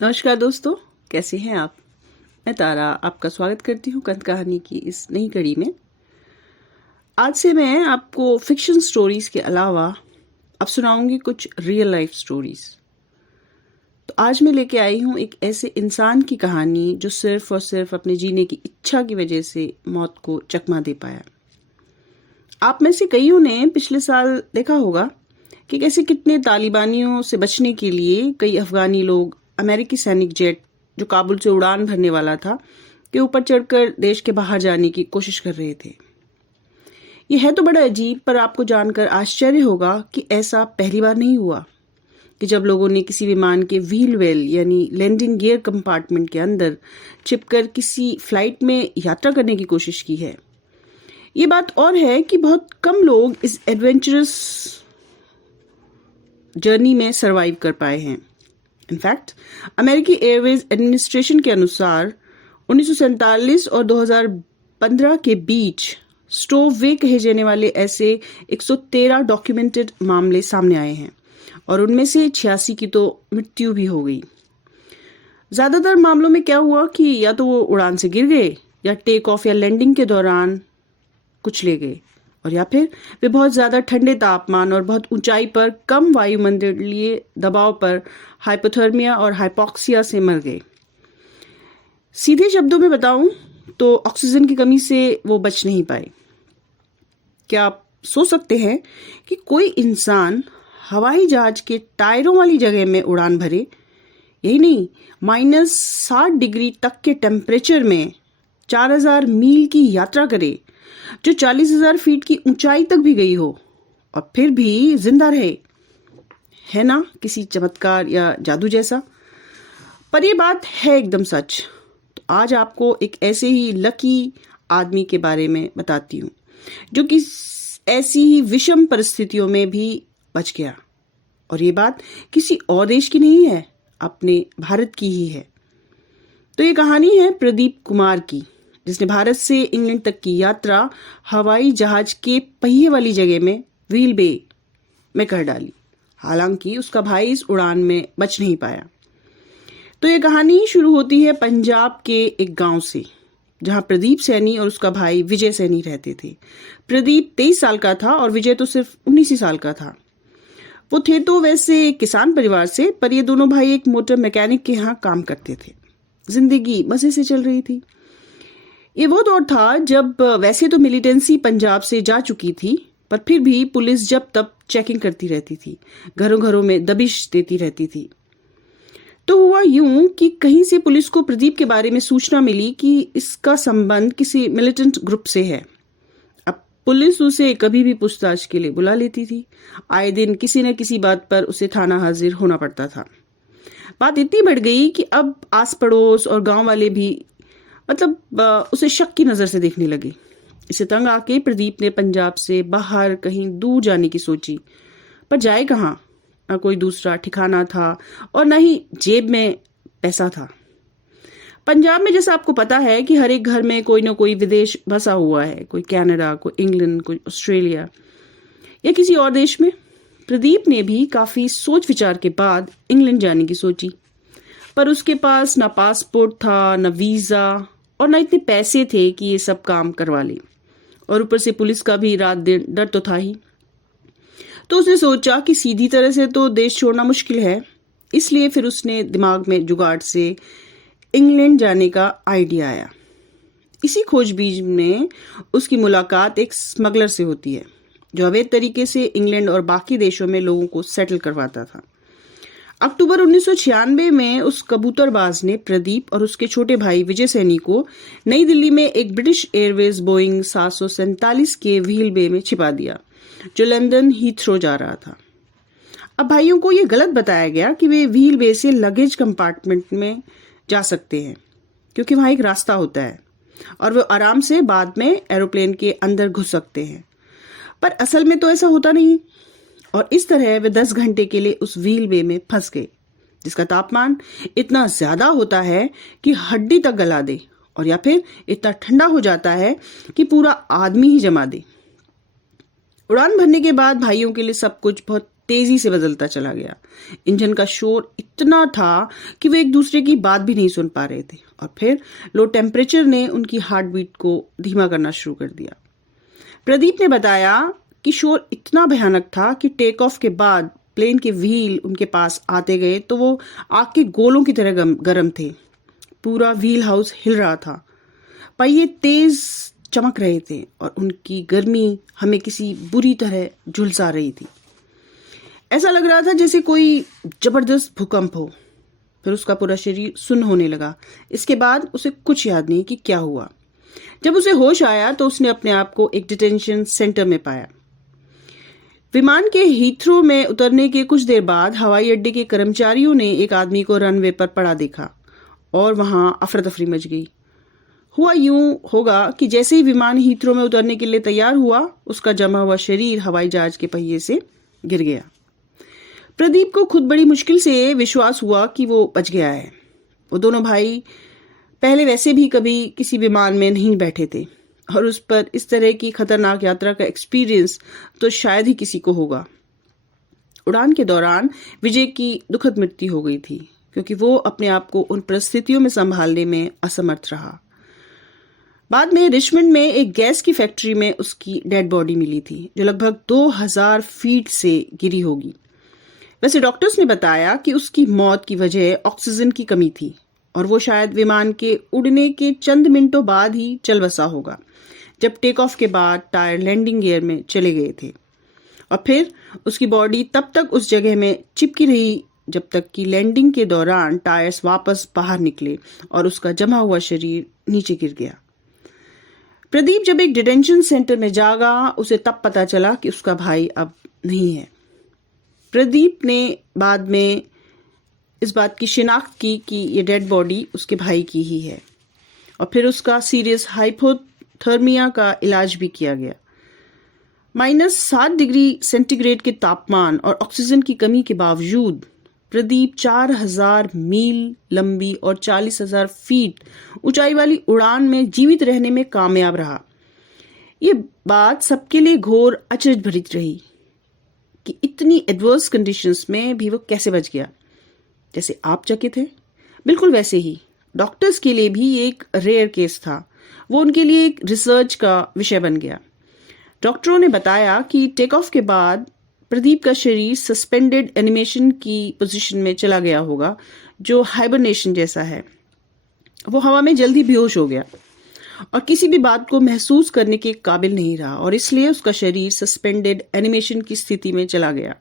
नमस्कार दोस्तों, कैसे हैं आप। मैं तारा आपका स्वागत करती हूँ कंद कहानी की इस नई कड़ी में। आज से मैं आपको फिक्शन स्टोरीज के अलावा अब सुनाऊंगी कुछ रियल लाइफ स्टोरीज। तो आज मैं लेके आई हूँ एक ऐसे इंसान की कहानी जो सिर्फ और सिर्फ अपने जीने की इच्छा की वजह से मौत को चकमा दे पाया। आप में से कईयों ने पिछले साल देखा होगा कि कैसे कितने तालिबानियों से बचने के लिए कई अफगानी लोग अमेरिकी सैनिक जेट जो काबुल से उड़ान भरने वाला था के ऊपर चढ़कर देश के बाहर जाने की कोशिश कर रहे थे। यह है तो बड़ा अजीब, पर आपको जानकर आश्चर्य होगा कि ऐसा पहली बार नहीं हुआ कि जब लोगों ने किसी विमान के व्हील वेल यानी लैंडिंग गियर कंपार्टमेंट के अंदर छिपकर किसी फ्लाइट में यात्रा करने की कोशिश की है। ये बात और है कि बहुत कम लोग इस एडवेंचरस जर्नी में सरवाइव कर पाए हैं। इनफैक्ट अमेरिकी एयरवेज एडमिनिस्ट्रेशन के अनुसार 1947 और 2015 के बीच स्टोववे कहे जाने वाले ऐसे 113 डॉक्यूमेंटेड मामले सामने आए हैं और उनमें से 86 की तो मृत्यु भी हो गई। ज्यादातर मामलों में क्या हुआ कि या तो वो उड़ान से गिर गए या टेक ऑफ या लैंडिंग के दौरान कुचले गए, और या फिर वे बहुत ज्यादा ठंडे तापमान और बहुत ऊंचाई पर कम वायुमंडलीय दबाव पर हाइपोथर्मिया और हाइपोक्सिया से मर गए। सीधे शब्दों में बताऊं तो ऑक्सीजन की कमी से वो बच नहीं पाए। क्या आप सोच सकते हैं कि कोई इंसान हवाई जहाज के टायरों वाली जगह में उड़ान भरे, यही नहीं -60 डिग्री तक के टेम्परेचर में 4000 मील की यात्रा करे, जो 40,000 फीट की ऊंचाई तक भी गई हो, और फिर भी जिंदा रहे। है ना किसी चमत्कार या जादू जैसा। पर यह बात है एकदम सच। तो आज आपको एक ऐसे ही लकी आदमी के बारे में बताती हूँ जो कि ऐसी ही विषम परिस्थितियों में भी बच गया, और ये बात किसी और देश की नहीं है, अपने भारत की ही है। तो ये कहानी है प्रदीप कुमार की, जिसने भारत से इंग्लैंड तक की यात्रा हवाई जहाज के पहिए वाली जगह में व्हील बे में कर डाली। हालांकि उसका भाई इस उड़ान में बच नहीं पाया। तो ये कहानी शुरू होती है पंजाब के एक गांव से, जहां प्रदीप सैनी और उसका भाई विजय सैनी रहते थे। प्रदीप 23 साल का था और विजय तो सिर्फ 19 ही साल का था। वो थे तो वैसे किसान परिवार से, पर ये दोनों भाई एक मोटर मैकेनिक के यहाँ काम करते थे। जिंदगी मजे से चल रही थी। ये वो दौर था जब वैसे तो मिलिटेंसी पंजाब से जा चुकी थी, पर फिर भी पुलिस जब तब चेकिंग करती रहती थी, घरों घरों में दबिश देती रहती थी। तो हुआ यूं कि कहीं से पुलिस को प्रदीप के बारे में सूचना मिली कि इसका संबंध किसी मिलिटेंट ग्रुप से है। अब पुलिस उसे कभी भी पूछताछ के लिए बुला लेती थी। आए दिन किसी न किसी बात पर उसे थाना हाजिर होना पड़ता था। बात इतनी बढ़ गई कि अब आस पड़ोस और गांव वाले भी उसे शक की नजर से देखने लगे। इसे तंग आके प्रदीप ने पंजाब से बाहर कहीं दूर जाने की सोची, पर जाए कहाँ। ना कोई दूसरा ठिकाना था और न ही जेब में पैसा था। पंजाब में जैसा आपको पता है कि हर एक घर में कोई ना कोई विदेश बसा हुआ है, कोई कनाडा, कोई इंग्लैंड, कोई ऑस्ट्रेलिया या किसी और देश में। प्रदीप ने भी काफी सोच विचार के बाद इंग्लैंड जाने की सोची, पर उसके पास ना पासपोर्ट था, ना वीजा, और ना इतने पैसे थे कि ये सब काम करवा ले। और ऊपर से पुलिस का भी रात दिन डर तो था ही। तो उसने सोचा कि सीधी तरह से तो देश छोड़ना मुश्किल है, इसलिए फिर उसने दिमाग में जुगाड़ से इंग्लैंड जाने का आइडिया आया। इसी खोजबीन में उसकी मुलाकात एक स्मगलर से होती है, जो अवैध तरीके से इंग्लैंड और बाकी देशों में लोगों को सेटल करवाता था। अक्टूबर 1996 में उस कबूतरबाज ने प्रदीप और उसके छोटे भाई विजय सैनी को नई दिल्ली में एक ब्रिटिश एयरवेज बोइंग 747 के व्हील बे में छिपा दिया, जो लंदन हीथ्रो जा रहा था। अब भाइयों को यह गलत बताया गया कि वे व्हील बे से लगेज कंपार्टमेंट में जा सकते हैं, क्योंकि वहां एक रास्ता होता है और वो आराम से बाद में एरोप्लेन के अंदर घुस सकते हैं। पर असल में तो ऐसा होता नहीं, और इस तरह वे 10 घंटे के लिए उस व्हील बे में फंस गए, जिसका तापमान इतना ज्यादा होता है कि हड्डी तक गला दे, और या फिर इतना ठंडा हो जाता है कि पूरा आदमी ही जमा दे। उड़ान भरने के बाद भाइयों के लिए सब कुछ बहुत तेजी से बदलता चला गया। इंजन का शोर इतना था कि वे एक दूसरे की बात भी नहीं सुन पा रहे थे, और फिर लो टेम्परेचर ने उनकी हार्ट बीट को धीमा करना शुरू कर दिया। प्रदीप ने बताया कि शोर इतना भयानक था कि टेक ऑफ के बाद प्लेन के व्हील उनके पास आते गए तो वो आग के गोलों की तरह गर्म थे। पूरा व्हील हाउस हिल रहा था, पहिए तेज चमक रहे थे और उनकी गर्मी हमें किसी बुरी तरह झुलसा रही थी। ऐसा लग रहा था जैसे कोई जबरदस्त भूकंप हो। फिर उसका पूरा शरीर सुन्न होने लगा। इसके बाद उसे कुछ याद नहीं कि क्या हुआ। जब उसे होश आया तो उसने अपने आप को एक डिटेंशन सेंटर में पाया। विमान के हीथ्रो में उतरने के कुछ देर बाद हवाई अड्डे के कर्मचारियों ने एक आदमी को रनवे पर पड़ा देखा और वहां अफरा तफरी मच गई। हुआ यूं होगा कि जैसे ही विमान हीथ्रो में उतरने के लिए तैयार हुआ, उसका जमा हुआ शरीर हवाई जहाज के पहिए से गिर गया। प्रदीप को खुद बड़ी मुश्किल से विश्वास हुआ कि वो बच गया है। वो दोनों भाई पहले वैसे भी कभी किसी विमान में नहीं बैठे थे, और उस पर इस तरह की खतरनाक यात्रा का एक्सपीरियंस तो शायद ही किसी को होगा। उड़ान के दौरान विजय की दुखद मृत्यु हो गई थी, क्योंकि वो अपने आप को उन परिस्थितियों में संभालने में असमर्थ रहा। बाद में रिचमंड में एक गैस की फैक्ट्री में उसकी डेड बॉडी मिली थी, जो लगभग 2000 फीट से गिरी होगी। वैसे डॉक्टर्स ने बताया कि उसकी मौत की वजह ऑक्सीजन की कमी थी, और वो शायद विमान के उड़ने के चंद मिनटों बाद ही चल बसा होगा, जब टेक ऑफ के बाद टायर लैंडिंग गियर में चले गए थे। और फिर उसकी बॉडी तब तक उस जगह में चिपकी रही जब तक कि लैंडिंग के दौरान टायर्स वापस बाहर निकले और उसका जमा हुआ शरीर नीचे गिर गया। प्रदीप जब एक डिटेंशन सेंटर में जागा, उसे तब पता चला कि उसका भाई अब नहीं है। प्रदीप ने बाद में इस बात की शिनाख्त की कि ये डेड बॉडी उसके भाई की ही है, और फिर उसका सीरियस हाइपोथर्मिया का इलाज भी किया गया। -7 डिग्री सेंटीग्रेड के तापमान और ऑक्सीजन की कमी के बावजूद प्रदीप 4000 मील लंबी और 40,000 फीट ऊंचाई वाली उड़ान में जीवित रहने में कामयाब रहा। ये बात सबके लिए घोर अचरज भरी रही कि इतनी एडवर्स कंडीशंस में भी वो कैसे बच गया। जैसे आप चकित हैं, बिल्कुल वैसे ही डॉक्टर्स के लिए भी एक रेयर केस था। वो उनके लिए एक रिसर्च का विषय बन गया। डॉक्टरों ने बताया कि टेक ऑफ के बाद प्रदीप का शरीर सस्पेंडेड एनिमेशन की पोजीशन में चला गया होगा, जो हाइबरनेशन जैसा है। वो हवा में जल्दी बेहोश हो गया और किसी भी बात को महसूस करने के काबिल नहीं रहा, और इसलिए उसका शरीर सस्पेंडेड एनिमेशन की स्थिति में चला गया।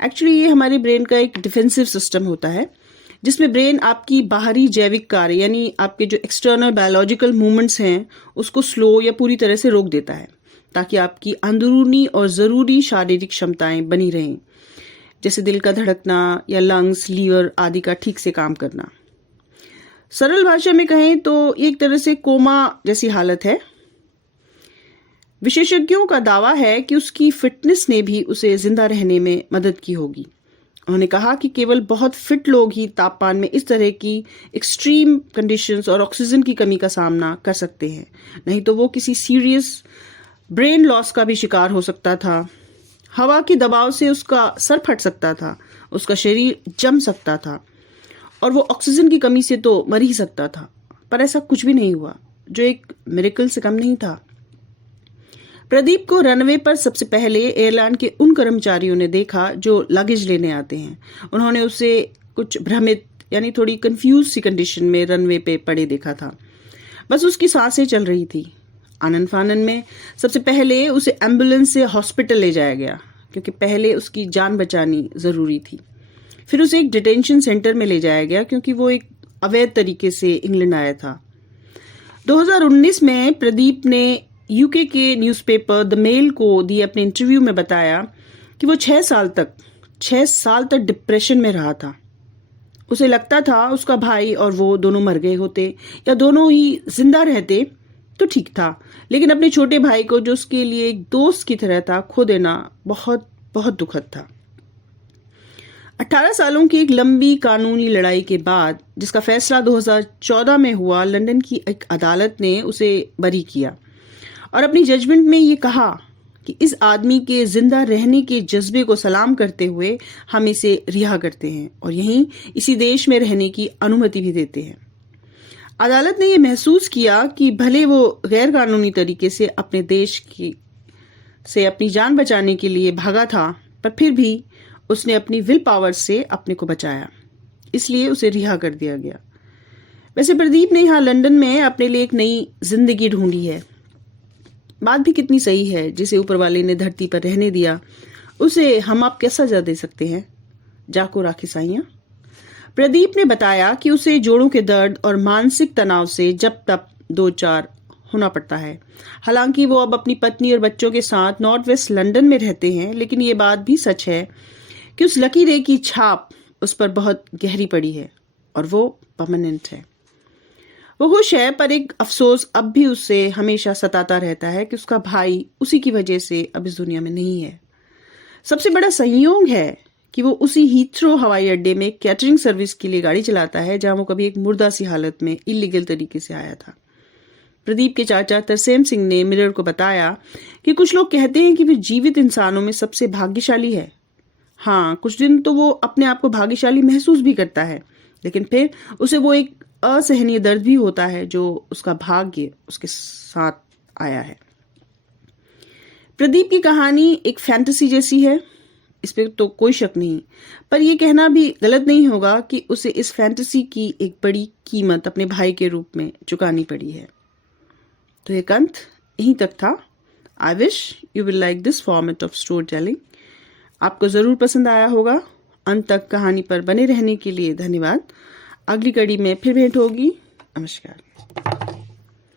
एक्चुअली ये हमारे ब्रेन का एक डिफेंसिव सिस्टम होता है, जिसमें ब्रेन आपकी बाहरी जैविक कार्य यानी आपके जो एक्सटर्नल बायोलॉजिकल मूवमेंट्स हैं उसको स्लो या पूरी तरह से रोक देता है, ताकि आपकी अंदरूनी और ज़रूरी शारीरिक क्षमताएं बनी रहें, जैसे दिल का धड़कना या लंग्स, लीवर आदि का ठीक से काम करना। सरल भाषा में कहें तो एक तरह से कोमा जैसी हालत है। विशेषज्ञों का दावा है कि उसकी फिटनेस ने भी उसे जिंदा रहने में मदद की होगी। उन्होंने कहा कि केवल बहुत फिट लोग ही तापमान में इस तरह की एक्सट्रीम कंडीशंस और ऑक्सीजन की कमी का सामना कर सकते हैं, नहीं तो वो किसी सीरियस ब्रेन लॉस का भी शिकार हो सकता था। हवा के दबाव से उसका सर फट सकता था, उसका शरीर जम सकता था, और वो ऑक्सीजन की कमी से तो मर ही सकता था। पर ऐसा कुछ भी नहीं हुआ, जो एक मिरेकल से कम नहीं था। प्रदीप को रनवे पर सबसे पहले एयरलाइन के उन कर्मचारियों ने देखा जो लगेज लेने आते हैं। उन्होंने उसे कुछ भ्रमित यानी थोड़ी कंफ्यूज सी कंडीशन में रनवे पे पड़े देखा था। बस उसकी सांसें चल रही थी। आनन फानन में सबसे पहले उसे एम्बुलेंस से हॉस्पिटल ले जाया गया, क्योंकि पहले उसकी जान बचानी जरूरी थी। फिर उसे एक डिटेंशन सेंटर में ले जाया गया, क्योंकि वो एक अवैध तरीके से इंग्लैंड आया था। 2019 में प्रदीप ने यूके के न्यूज़पेपर द मेल को दिए अपने इंटरव्यू में बताया कि वो 6 साल तक डिप्रेशन में रहा था। उसे लगता था उसका भाई और वो दोनों मर गए होते, या दोनों ही जिंदा रहते तो ठीक था, लेकिन अपने छोटे भाई को, जो उसके लिए एक दोस्त की तरह था, खो देना बहुत बहुत दुखद था। 18 सालों की एक लंबी कानूनी लड़ाई के बाद, जिसका फैसला 2014 में हुआ, लंदन की एक अदालत ने उसे बरी किया और अपनी जजमेंट में ये कहा कि इस आदमी के जिंदा रहने के जज्बे को सलाम करते हुए हम इसे रिहा करते हैं और यहीं इसी देश में रहने की अनुमति भी देते हैं। अदालत ने यह महसूस किया कि भले वो गैर कानूनी तरीके से अपने देश से अपनी जान बचाने के लिए भागा था, पर फिर भी उसने अपनी विल पावर से अपने को बचाया, इसलिए उसे रिहा कर दिया गया। वैसे प्रदीप ने यहाँ लंदन में अपने लिए एक नई जिंदगी ढूंढी है। बात भी कितनी सही है, जिसे ऊपर वाले ने धरती पर रहने दिया उसे हम आप क्या सजा दे सकते हैं, जाको राखी साइयां। प्रदीप ने बताया कि उसे जोड़ों के दर्द और मानसिक तनाव से जब तक 2-4 होना पड़ता है। हालांकि वो अब अपनी पत्नी और बच्चों के साथ नॉर्थ वेस्ट लंदन में रहते हैं, लेकिन ये बात भी सच है कि उस लकी रे की छाप उस पर बहुत गहरी पड़ी है और वो परमानेंट है। वो खुश है, पर एक अफसोस अब भी उसे हमेशा सताता रहता है कि उसका भाई उसी की वजह से अब इस दुनिया में नहीं है। सबसे बड़ा संयोग है कि वो उसी हीथ्रो हवाई अड्डे में कैटरिंग सर्विस के लिए गाड़ी चलाता है, जहां वो कभी एक मुर्दा सी हालत में इलीगल तरीके से आया था। प्रदीप के चाचा तरसेम सिंह ने मिरर को बताया कि कुछ लोग कहते हैं कि वे जीवित इंसानों में सबसे भाग्यशाली है। हाँ, कुछ दिन तो वो अपने आप को भाग्यशाली महसूस भी करता है, लेकिन फिर उसे वो एक असहनीय दर्द भी होता है जो उसका भाग्य उसके साथ आया है। प्रदीप की कहानी एक फैंटेसी जैसी है, इस पे तो कोई शक नहीं, पर यह कहना भी गलत नहीं होगा कि उसे इस फैंटेसी की एक बड़ी कीमत अपने भाई के रूप में चुकानी पड़ी है। तो ये कंठ यहीं तक था। I wish you will like this format of story telling. आपको जरूर पसंद आया होगा। अंत तक कहानी पर बने रहने के लिए धन्यवाद। अगली कड़ी में फिर भेंट होगी। नमस्कार।